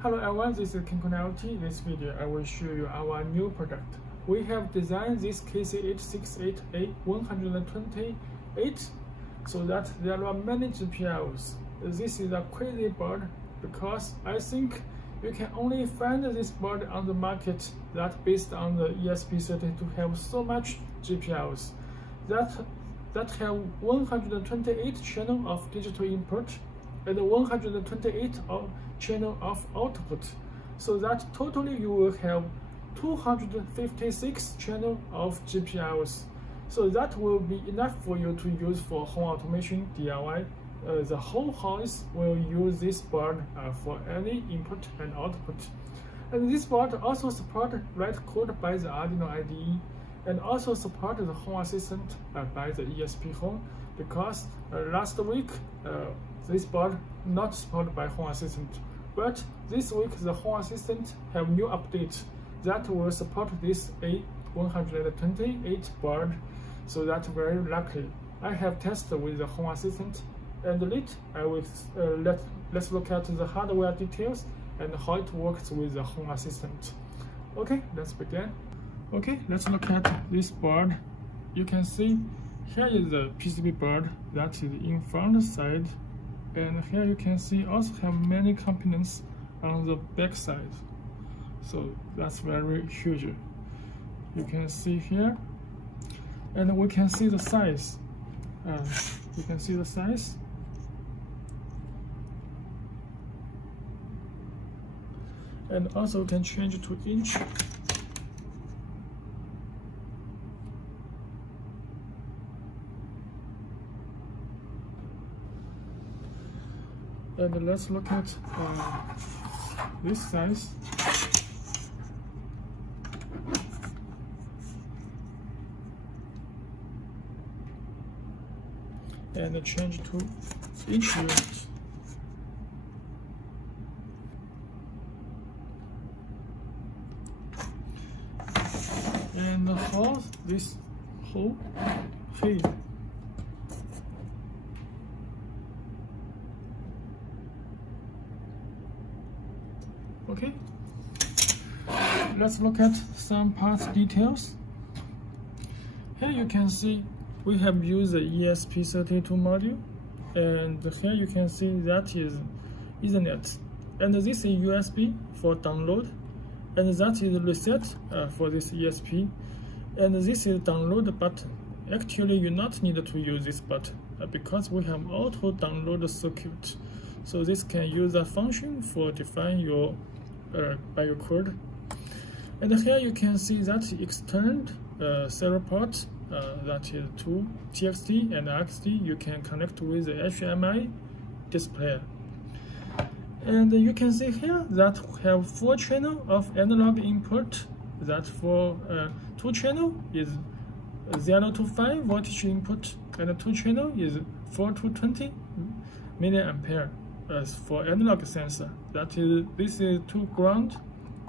Hello everyone, this is KC868. In this video, I will show you our new product. We have designed this KC868 A128 so that there are many GPIOs. This is a crazy board because I think you can only find this board on the market that based on the ESP32 have so much GPIOs that have 128 channel of digital input and 128 channel of output, so that totally you will have 256 channel of GPIOs. So that will be enough for you to use for home automation DIY. The whole house will use this board for any input and output. And this board also supports write code by the Arduino IDE and also support the Home Assistant by the ESPHome, because last week this board not supported by Home Assistant, but this week the Home Assistant have new update that will support this A128 board, so that's very lucky. I have tested with the Home Assistant, and later I will let's look at the hardware details and how it works with the Home Assistant. Okay, let's begin. Okay, let's look at this board. You can see here is the PCB board that is in front side, and here you can see also have many components on the back side. So that's very huge. You can see here, and we can see the size. You can see the size. And also you can change it to inch. And let's look at this size. And change to inch units. And how this whole fits. Okay, let's look at some parts details. Here you can see we have used the ESP32 module, and here you can see that is Ethernet, and this is USB for download, and that is reset for this ESP, and this is download button. Actually, you not need to use this button because we have auto download circuit, so this can use a function for define your by your code. And here you can see that external serial port that is to TXT and XT. You can connect with the HMI display. And you can see here that have 4 channel of analog input. That for 2 channel is 0 to 5 voltage input, and 2 channel is 4 to 20 milliampere. For analog sensor, that is, this is to ground,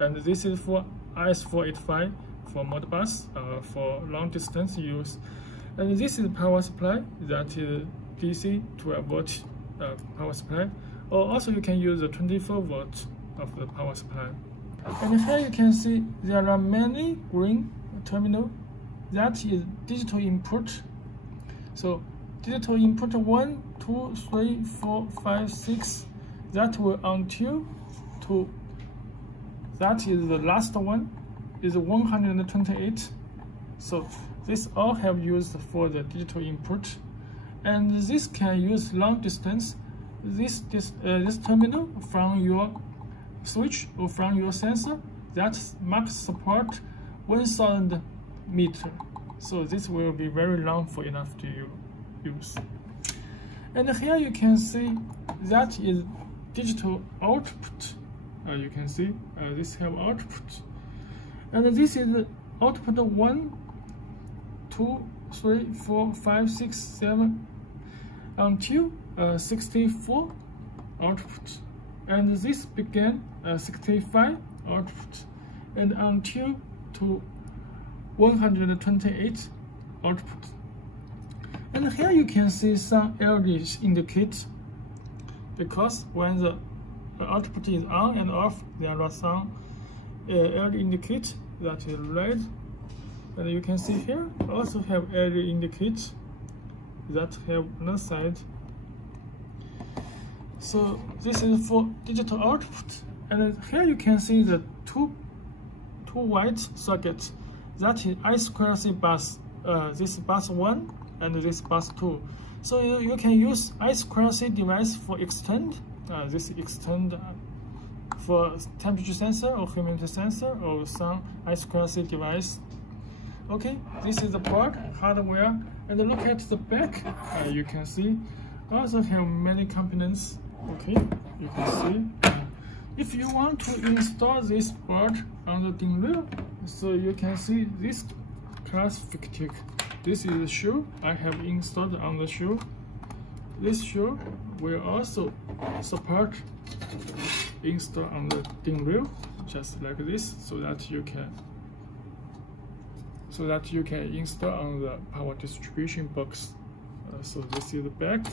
and this is for RS485 for Modbus for long distance use, and this is power supply, that is DC 12 volt power supply, or also you can use the 24 volt of the power supply. And here you can see there are many green terminal, that is digital input. So digital input 1, 2, 3, 4, 5, 6. That will until to that is the last one is 128. So this all have used for the digital input, and this can use long distance. This terminal from your switch or from your sensor that max support 1000 meter. So this will be very long for enough to use. And here you can see that is digital output. You can see this have output, and this is output 1, 2, 3, 4, 5, 6, 7 until 64 output, and this began 65 output, and until to 128 output. And here you can see some LEDs indicate, because when the output is on and off. There are some LED indicate that is red, and you can see here also have LED indicate that have one side. So this is for digital output, and here you can see the two white sockets. That is I2C bus. This bus 1 and this bus 2. So you can use I2C device for extend. This extend for temperature sensor or humidity sensor or some I2C device. Okay, this is the board hardware, and look at the back. You can see also have many components. Okay, you can see. If you want to install this board on the DIN rail, so you can see this class fictic. This is the shoe I have installed on the shoe. This shoe will also support install on the DIN rail, just like this, so that you can install on the power distribution box. So this is the back,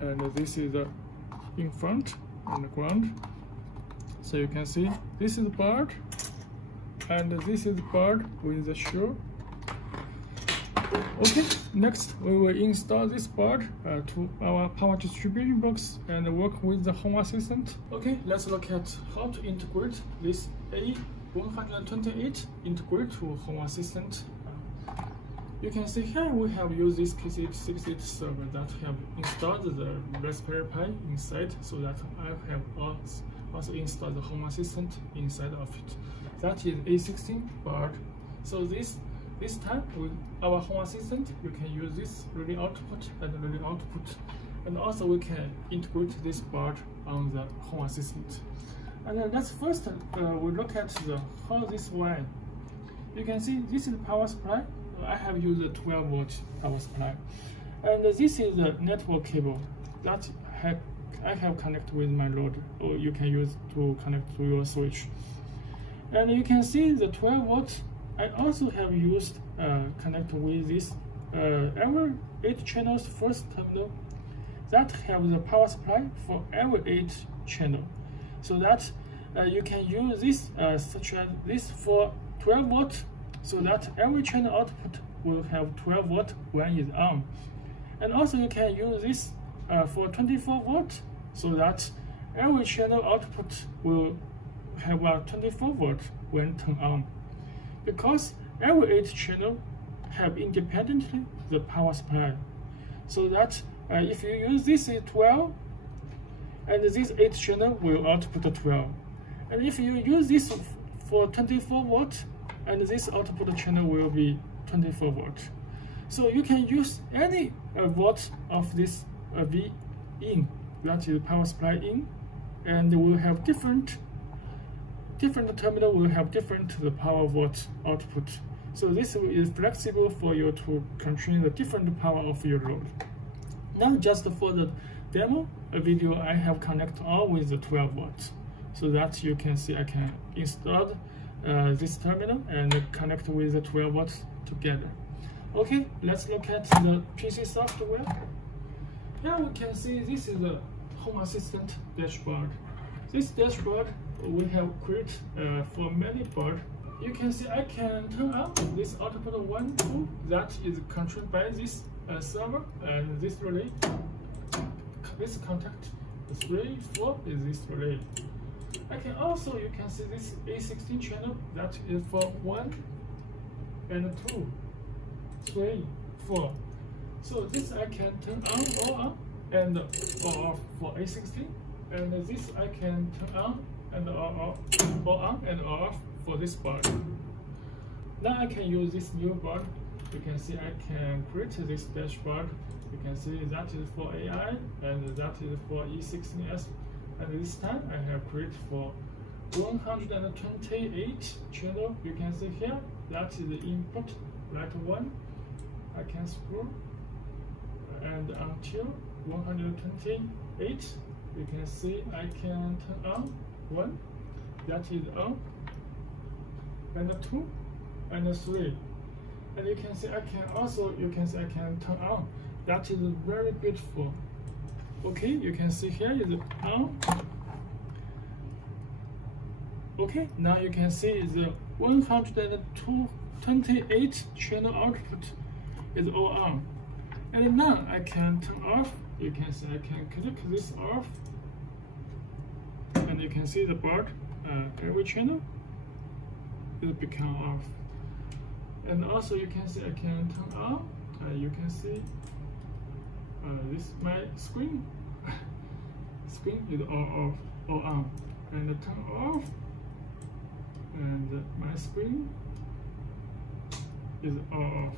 and this is the in front and the ground. So you can see this is the board, and this is the board with the shoe. Okay, next we will install this board to our power distribution box and work with the Home Assistant. Okay, let's look at how to integrate this A128 integrate to Home Assistant. You can see here we have used this KC868 server that have installed the Raspberry Pi inside, so that I have also installed the Home Assistant inside of it. That is A16 board. So this time with our Home Assistant, you can use this relay output and relay output, and also we can integrate this board on the Home Assistant. And then let's first we look at how this wire. You can see this is the power supply. I have used a 12-volt power supply, and this is the network cable that I have connected with my load, or you can use to connect to your switch. And you can see the 12-volt. I also have used connect with this every 8 channels first terminal that have the power supply for every 8 channel, so that you can use this such as this for 12 volt, so that every channel output will have 12 volt when it's on. And also you can use this for 24 volt, so that every channel output will have a 24 volt when turned on. Because every 8 channel have independently the power supply, so that if you use this 12, and this 8 channel will output 12. And if you use this for 24 volt, and this output channel will be 24 volt. So you can use any volt of this V in, that is power supply in, and will have different terminal will have different the power volt output. So this is flexible for you to control the different power of your load. Now just for the demo video, I have connected all with the 12 volts, so that you can see I can install this terminal and connect with the 12 volts together. Okay, let's look at the PC software. Here we can see this is the Home Assistant dashboard. This dashboard we have created for many boards. You can see I can turn on this output 1, 2, that is controlled by this server, and this relay, this contact 3, 4 is this relay. I can also, you can see this A16 channel, that is for 1 and 2, 3, 4. So this I can turn on or on and or off for A16, and this I can turn on and or on and off for this board. Now I can use this new board. You can see I can create this dashboard. You can see that is for AI and that is for E16S. And this time I have created for 128 channel. You can see here that is the input, light 1. I can scroll and until 128. You can see I can turn on 1, that is on, and 2 and 3. And you can see I can also, you can see I can turn on. That is very beautiful. Okay, you can see here is on. Okay, now you can see the 128 channel output is all on. And now I can turn off. You can see I can click this off. And you can see the board, every channel will become off. And also you can see I can turn on. You can see this is my screen. Screen is all off, all on. And turn off. And my screen is all off.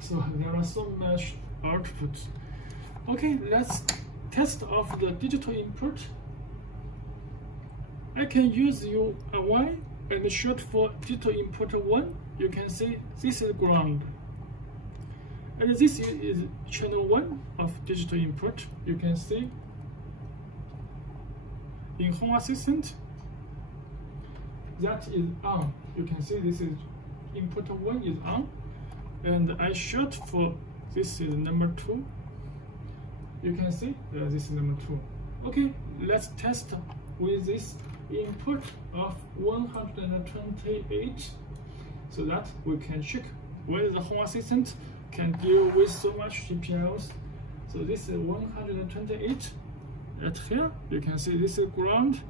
So there are so much output. Okay, let's test off the digital input. I can use Y and short for digital input 1. You can see this is ground. And this is channel 1 of digital input. You can see in Home Assistant, that is on. You can see this is input 1 is on. And I short for this is number 2. You can see this is number 2. Okay, let's test with this input of 128 so that we can check whether the Home Assistant can deal with so much GPIOs. So this is 128. At here, you can see this is ground,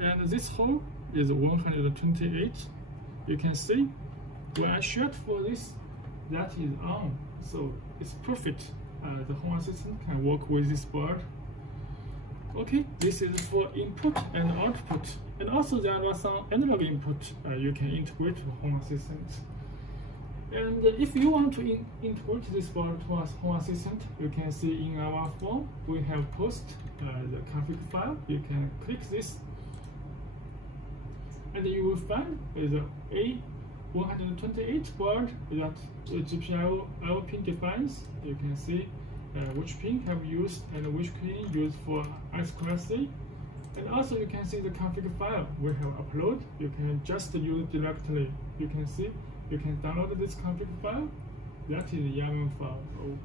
and this hole is 128. You can see when I short for this, that is on. So it's perfect. The Home Assistant can work with this board. Okay, this is for input and output. And also there are some analog input you can integrate to Home Assistant. And if you want to integrate this board to Home Assistant, you can see in our form we have post the config file. You can click this, and you will find the A128 board that the GPIO pin defines. You can see which pin have used and which pin used for I2C. And also you can see the config file we have uploaded. You can just use it directly. You can see you can download this config file. That is a YAML file. Oh,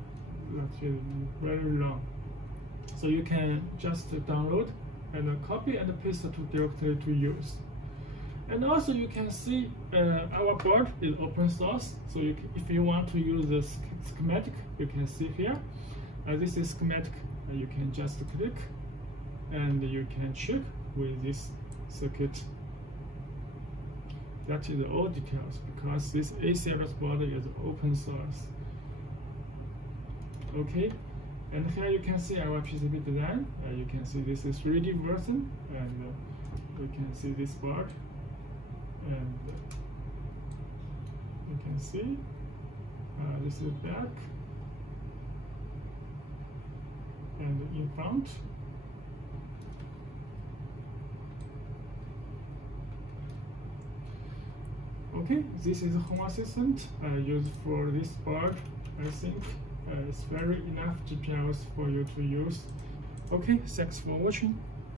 that is very long. So you can just download and copy and paste it directly to use. And also you can see our board is open source. So if you want to use the schematic, you can see here. This is schematic. You can just click and you can check with this circuit. That is all details because this A series board is open source. Okay, and here you can see our PCB design. You can see this is 3D version, and you can see this board, and you can see this is back and in front. Okay, this is a Home Assistant used for this board. I think it's very enough GPIOs for you to use. Okay, thanks for watching.